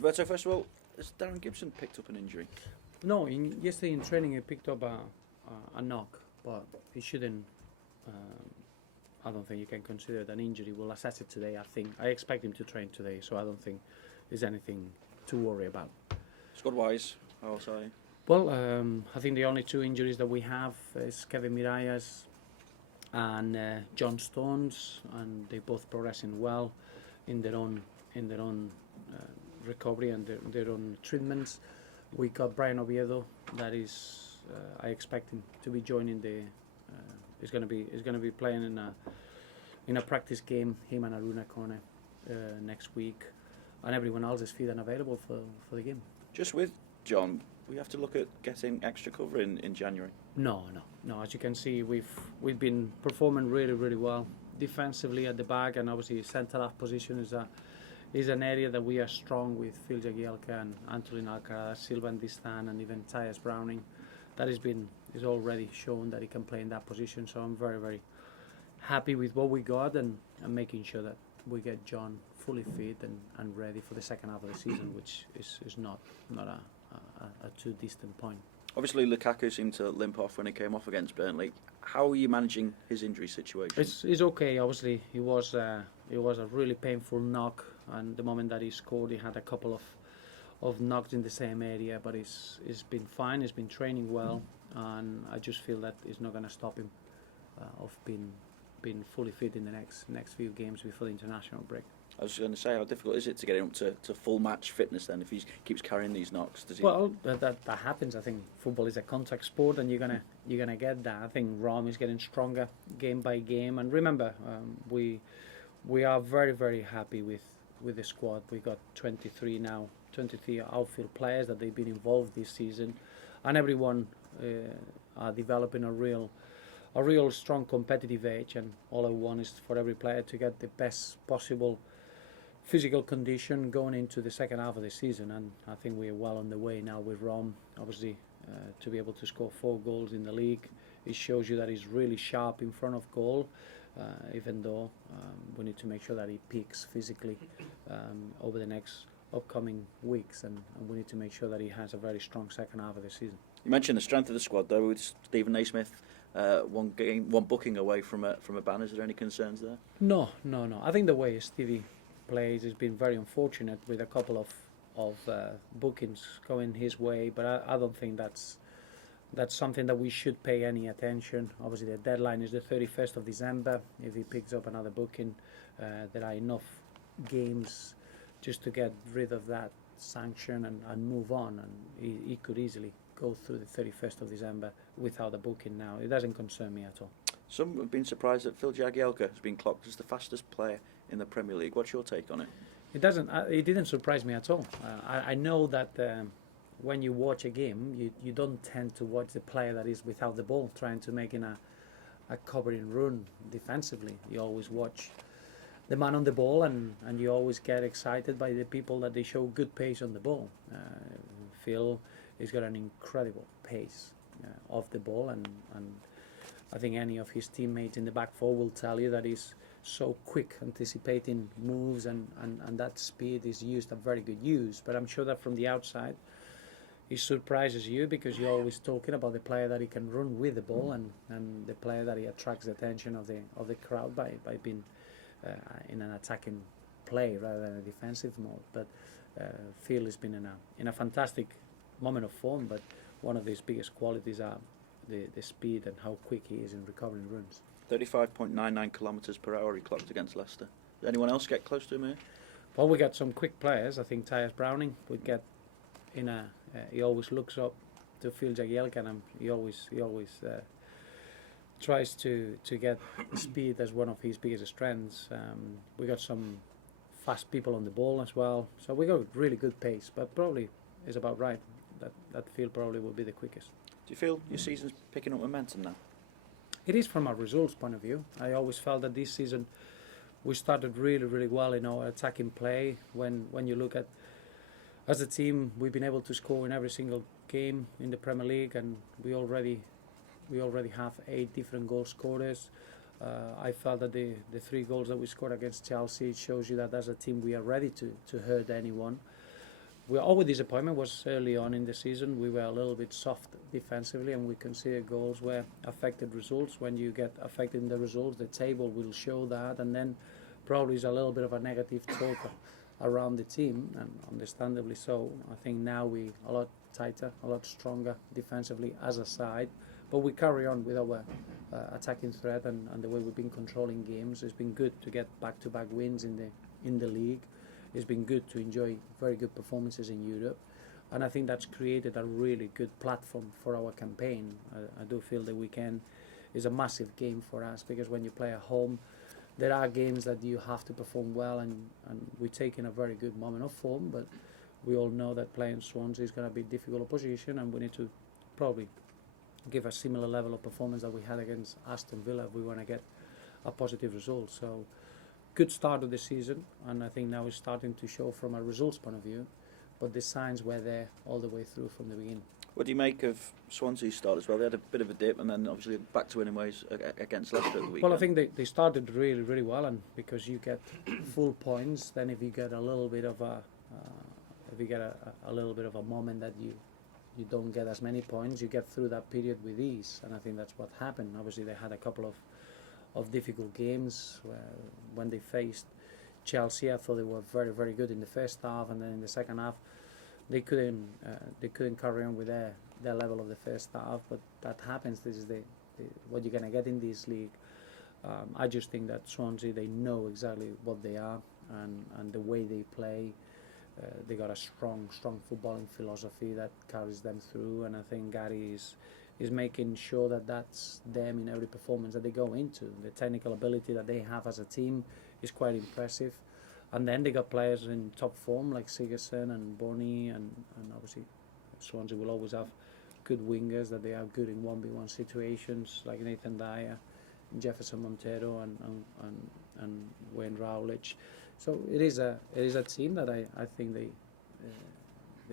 Roberto, first of all, has Darren Gibson picked up an injury? No, yesterday in training he picked up a knock, but he shouldn't. I don't think you can consider it an injury. We'll assess it today. I expect him to train today, so I don't think there's anything to worry about. Squad-wise, how else are you? Well, I think the only two injuries that we have is Kevin Mirallas and John Stones, and they both progressing well in their own recovery and their own treatments. We got Brian Oviedo. That is, I expect him to be joining the. He's going to be playing in a practice game. Him and Aruna Kone next week, and everyone else is fit and available for the game. Just with John, we have to look at getting extra cover in January. No. As you can see, we've been performing really well defensively at the back, and obviously centre half position is an area that we are strong with. Phil Jagielka and Antolin Alcaraz, Silvan Distan, and even Tyus Browning. That is already shown that he can play in that position. So I'm very happy with what we got and making sure that we get John fully fit and ready for the second half of the season, which is not a too distant point. Obviously, Lukaku seemed to limp off when he came off against Burnley. How are you managing his injury situation? It's okay. Obviously, it was a really painful knock, and the moment that he scored, he had a couple of knocks in the same area, but he's been fine. He's been training well, and I just feel that it's not going to stop him of being fully fit in the next few games before the international break. I was going to say, how difficult is it to get him up to full match fitness then if he keeps carrying these knocks? Does he? Well, that happens. I think football is a contact sport, and you're gonna get that. I think Rom is getting stronger game by game, and remember, we are very happy with the squad. We got 23 outfield players that they've been involved this season, and everyone are developing a real strong competitive edge. And all I want is for every player to get the best possible physical condition going into the second half of the season, and I think we are well on the way now with Rom. Obviously, to be able to score 4 goals in the league, it shows you that he's really sharp in front of goal, even though we need to make sure that he peaks physically over the next upcoming weeks, and we need to make sure that he has a very strong second half of the season. You mentioned the strength of the squad though, with Stephen Naismith one booking away from a ban. Is there any concerns there? No. I think the way Stevie plays has been very unfortunate with a couple of bookings going his way, but I don't think that's something that we should pay any attention. Obviously the deadline is the 31st of December. If he picks up another booking, there are enough games just to get rid of that sanction and move on, and he could easily go through the 31st of December without a booking now. It doesn't concern me at all. Some have been surprised that Phil Jagielka has been clocked as the fastest player in the Premier League. What's your take on it? It didn't surprise me at all. I know that when you watch a game, you don't tend to watch the player that is without the ball trying to make in a covering run defensively. You always watch the man on the ball, and you always get excited by the people that they show good pace on the ball. Phil has got an incredible pace off the ball, and I think any of his teammates in the back four will tell you that he's so quick, anticipating moves, and that speed is used a very good use. But I'm sure that from the outside, he surprises you because you're always talking about the player that he can run with the ball, and the player that he attracts the attention of the crowd by being in an attacking play rather than a defensive mode. But Phil has been in a fantastic moment of form, but one of his biggest qualities are the speed and how quick he is in recovering runs. 35.99 kilometres per hour he clocked against Leicester. Did anyone else get close to him here? Well, we got some quick players. I think Tyus Browning would get he always looks up to Phil Jagielka, and he always tries to get speed as one of his biggest strengths. We got some fast people on the ball as well, so we got really good pace. But probably is about right that Phil probably will be the quickest. Do you feel your season's picking up momentum now? It is from a results point of view. I always felt that this season we started really well in our attacking play. When you look at, as a team, we've been able to score in every single game in the Premier League, and we already have 8 different goal scorers. I felt that the 3 goals that we scored against Chelsea shows you that as a team we are ready to hurt anyone. our disappointment was early on in the season. We were a little bit soft defensively, and we conceded goals where affected results. When you get affected in the results, the table will show that, and then probably is a little bit of a negative talk around the team, and understandably so. I think now we a lot tighter, a lot stronger defensively as a side, but we carry on with our attacking threat and the way we've been controlling games. It's been good to get back-to-back wins in the league. It's been good to enjoy very good performances in Europe, and I think that's created a really good platform for our campaign. I do feel the weekend is a massive game for us, because when you play at home, there are games that you have to perform well, and we're taking a very good moment of form, but we all know that playing Swansea is going to be difficult opposition, and we need to probably give a similar level of performance that we had against Aston Villa if we want to get a positive result. So good start of the season, and I think now it's starting to show from a results point of view, but the signs were there all the way through from the beginning. What do you make of Swansea's start as well? They had a bit of a dip, and then obviously back to winning ways against Leicester at the weekend. Well, I think they started really, really well, and because you get full points, then if you get a little bit of a moment that you don't get as many points, you get through that period with ease, and I think that's what happened. Obviously, they had a couple of difficult games when they faced Chelsea. I thought they were very, very good in the first half, and then in the second half they couldn't carry on with their level of the first half. But that happens. This is what you're gonna get in this league. I just think that Swansea, they know exactly what they are and the way they play. They got a strong footballing philosophy that carries them through, and I think Gary is making sure that that's them in every performance that they go into. The technical ability that they have as a team is quite impressive, and then they got players in top form like Sigurdsson and Bonney, and obviously Swansea will always have good wingers that they are good in 1v1 situations like Nathan Dyer, Jefferson Montero, and Wayne Rowledge. So it is a team that I think they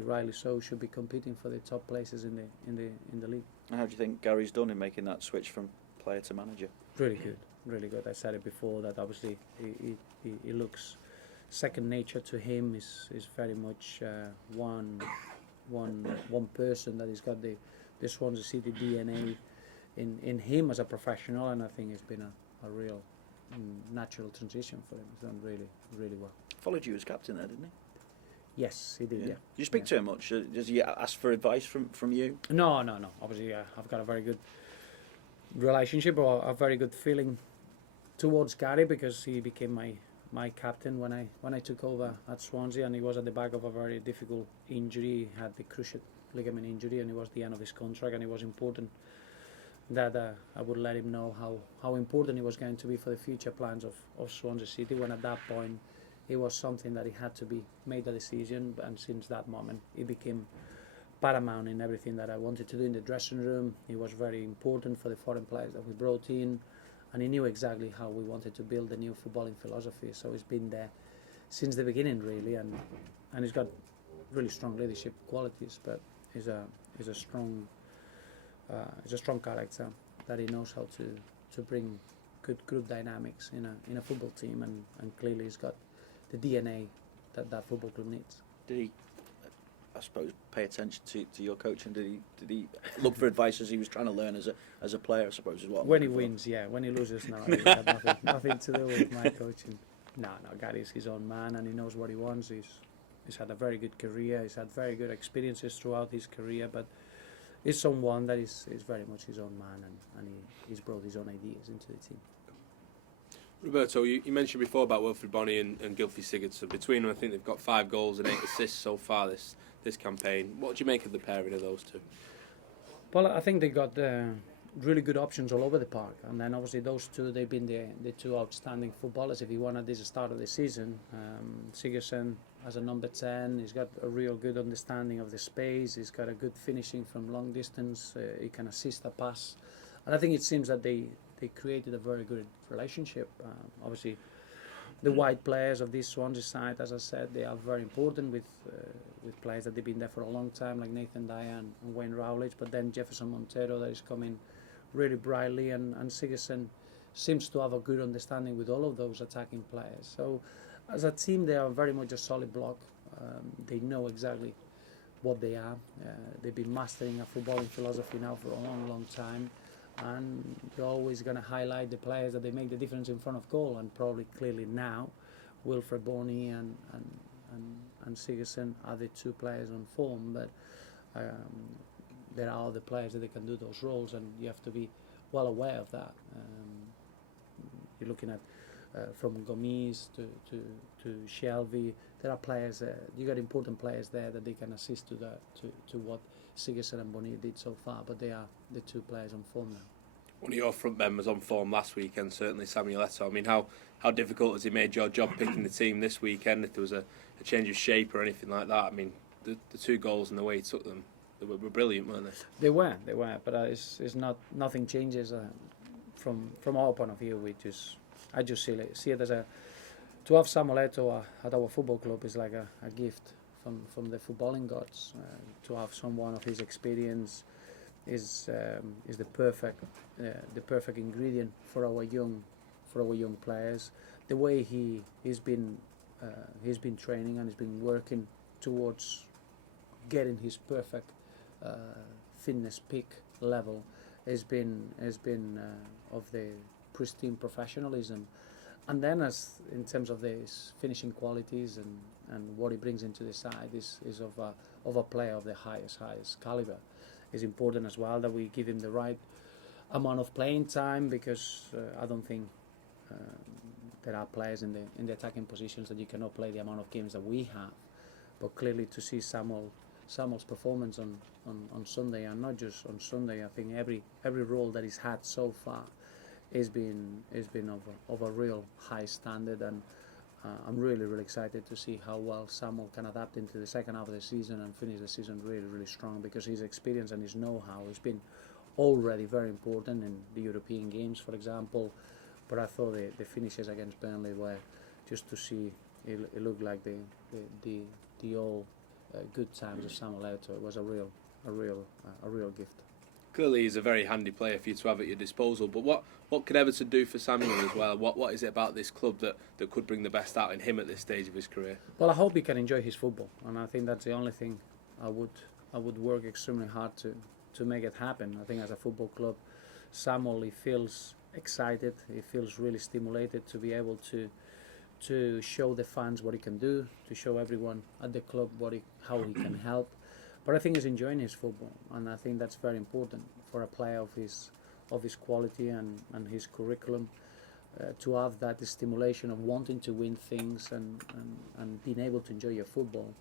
rightly so should be competing for the top places in the league. And how do you think Gary's done in making that switch from player to manager? Really good. I said it before that obviously he looks second nature to him. Is very much one person that has got the Swansea City DNA in him as a professional, and I think it's been a real natural transition for him. He's done really well. Followed you as captain there, didn't he? Yes, he did. Yeah. Do you speak to him much? Does he ask for advice from you? No. Obviously, I've got a very good relationship, or a very good feeling towards Gary, because he became my captain when I took over at Swansea, and he was at the back of a very difficult injury. He had the cruciate ligament injury, and it was the end of his contract, and it was important that I would let him know how important it was going to be for the future plans of Swansea City, when at that point it was something that he had to be made a decision, and since that moment it became paramount in everything that I wanted to do in the dressing room. It was very important for the foreign players that we brought in, and he knew exactly how we wanted to build a new footballing philosophy, so he's been there since the beginning really, and he's got really strong leadership qualities, but he's a strong character that he knows how to bring good group dynamics in a football team, and clearly he's got the DNA that football club needs. Did he, I suppose, pay attention to your coaching? Did he look for advice as he was trying to learn as a player, I suppose, is what I'm when he looking for? wins, yeah. When he loses, no, he had nothing to do with my coaching. No, Gary's his own man, and he knows what he wants. He's had a very good career. He's had very good experiences throughout his career, but he's someone that is very much his own man, and he's brought his own ideas into the team. Roberto, you mentioned before about Wilfried Bonney and Gylfi Sigurdsson. Between them, I think they've got 5 goals and 8 assists so far this campaign. What do you make of the pairing of those two? Well, I think they got really good options all over the park, and then obviously those two, they've been the two outstanding footballers. If you wanted this start of the season, Sigurdsson as a number 10, he's got a real good understanding of the space. He's got a good finishing from long distance. He can assist a pass, and I think it seems that they created a very good relationship. Obviously, the wide players of this Swansea side, as I said, they are very important with players that they've been there for a long time, like Nathan Dyer and Wayne Rowledge. But then Jefferson Montero, that is coming really brightly, and Sigurdsson seems to have a good understanding with all of those attacking players. So as a team, they are very much a solid block. They know exactly what they are. They've been mastering a footballing philosophy now for a long, long time, and you're always going to highlight the players that they make the difference in front of goal. And probably clearly now, Wilfred Bony and Sigurdsson are the two players on form, but there are other players that they can do those roles, and you have to be well aware of that. You're looking at from Gomes to Shelby. There are players. You got important players there that they can assist to what Sigurdsson and Bony did so far. But they are the two players on form now. One of your front men was on form last weekend, certainly Samuel Eto'o. I mean, how difficult has he made your job picking the team this weekend? If there was a change of shape or anything like that, I mean, the two goals and the way he took them, they were brilliant, weren't they? They were, but it's not, nothing changes from our point of view. I just see it as to have Samuel Eto'o at our football club is like a gift from the footballing gods. To have someone of his experience is the perfect ingredient for our young players. The way he's been training and he's been working towards getting his perfect fitness peak level has been of the pristine professionalism. And then, as in terms of his finishing qualities and what he brings into the side, is of a player of the highest caliber. It's important as well that we give him the right amount of playing time, because I don't think there are players in the attacking positions that you cannot play the amount of games that we have. But clearly, to see Samuel's performance on Sunday, and not just on Sunday, I think every role that he's had so far has been of a real high standard, and I'm really excited to see how well Samuel can adapt into the second half of the season and finish the season really strong, because his experience and his know-how has been already very important in the European games, for example. But I thought the finishes against Burnley were just to see. It looked like the old good times of Samuel Eto'o. It was a real gift. Clearly, he's a very handy player for you to have at your disposal. But what could Everton do for Samuel as well? What is it about this club that could bring the best out in him at this stage of his career? Well, I hope he can enjoy his football, and I think that's the only thing I would work extremely hard to make it happen. I think as a football club, Samuel, he feels excited. He feels really stimulated to be able to show the fans what he can do, to show everyone at the club how he can help. But I think he's enjoying his football, and I think that's very important for a player of his quality and his curriculum, to have that stimulation of wanting to win things and being able to enjoy your football.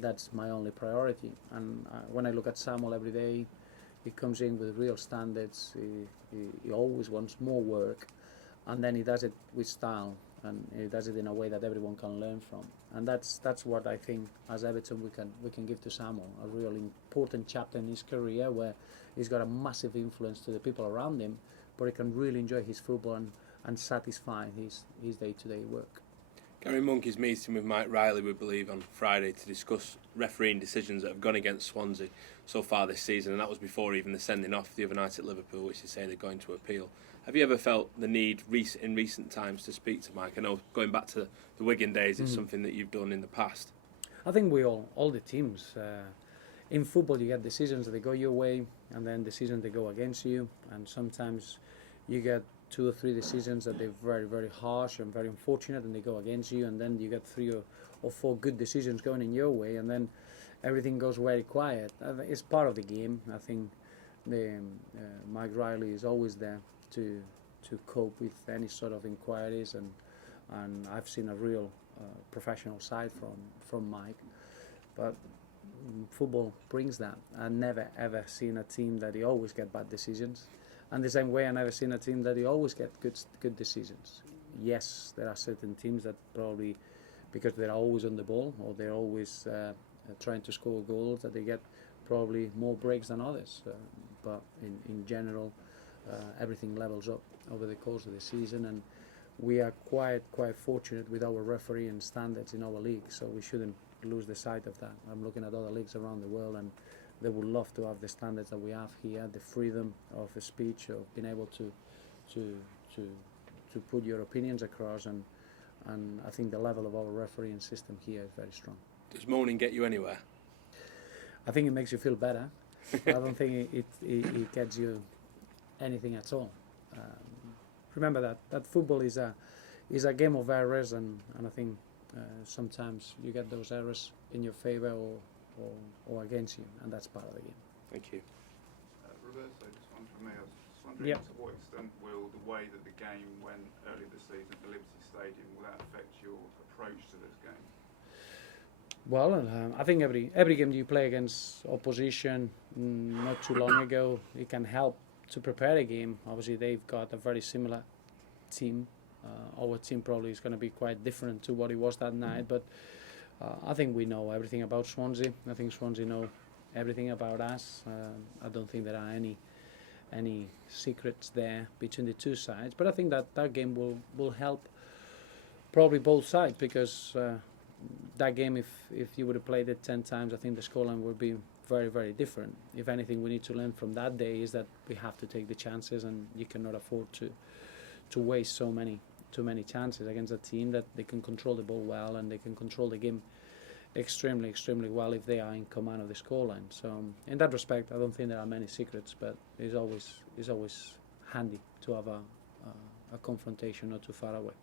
That's my only priority. And when I look at Samuel every day, he comes in with real standards. He always wants more work, and then he does it with style, and he does it in a way that everyone can learn from. And that's what I think as Everton we can give to Samuel, a real important chapter in his career where he's got a massive influence to the people around him, but he can really enjoy his football and satisfy his day-to-day work. Gary Monk is meeting with Mike Riley, we believe, on Friday to discuss refereeing decisions that have gone against Swansea so far this season, and that was before even the sending off the other night at Liverpool, which they say they're going to appeal. Have you ever felt the need in recent times to speak to Mike? I know going back to the Wigan days is something that you've done in the past. I think we all the teams, in football you get decisions that they go your way and then decisions that go against you, and sometimes you get 2 or 3 decisions that they're very harsh and very unfortunate and they go against you, and then you get 3 or 4 good decisions going in your way, and then everything goes very quiet. It's part of the game. I think Mike Riley is always there to cope with any sort of inquiries, and I've seen a real professional side from Mike. But football brings that. I've never ever seen a team that he always get bad decisions, and the same way I never seen a team that he always get good decisions. Yes, there are certain teams that probably, because they're always on the ball or they're always trying to score goals, that they get probably more breaks than others. But in general, everything levels up over the course of the season, and we are quite fortunate with our refereeing standards in our league, so we shouldn't lose the sight of that. I'm looking at other leagues around the world, and they would love to have the standards that we have here, the freedom of speech, of being able to put your opinions across, and I think the level of our refereeing system here is very strong. Does moaning get you anywhere? I think it makes you feel better. I don't think it gets you anything at all. Remember that football is a game of errors, and I think sometimes you get those errors in your favour or against you, and that's part of the game. Thank you. Roberto, just one from me. I was just wondering Yep. to what extent will the way that the game went earlier this season at the Liberty Stadium, will that affect your approach to this game? Well, I think every game you play against opposition not too long ago, it can help to prepare a game. Obviously, they've got a very similar team. Our team probably is going to be quite different to what it was that night, but I think we know everything about Swansea. I think Swansea know everything about us. I don't think there are any secrets there between the two sides, but I think that game will help probably both sides, because that game, if you would have played it 10 times, I think the scoreline would be very, very different. If anything, we need to learn from that day is that we have to take the chances, and you cannot afford to waste too many chances against a team that they can control the ball well, and they can control the game extremely, extremely well if they are in command of the scoreline. So in that respect, I don't think there are many secrets, but it's always handy to have a confrontation not too far away.